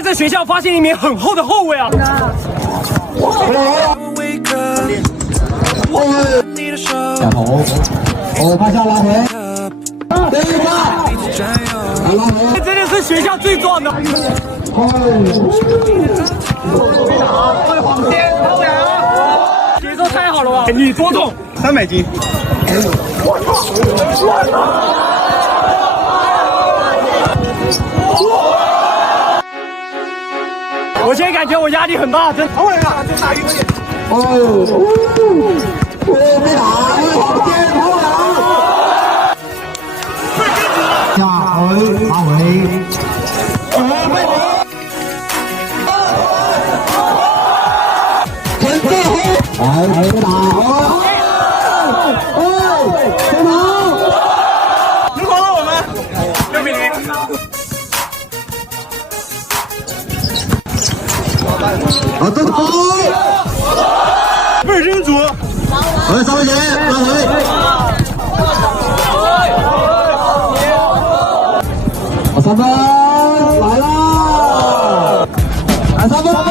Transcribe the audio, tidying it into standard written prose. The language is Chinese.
在这学校发现一名很厚的后卫啊！下头，拍下拉回，对吧？这真的是学校最壮的。节奏太好了吧！你多重？300斤。我现在感觉我压力很大，真。好稳啊！再打一个点。没打，先投篮。下回马尾。来打！先跑！如果我们6比0。好，再跑！卫生组。3分钱，拉回。3分来啦！3分。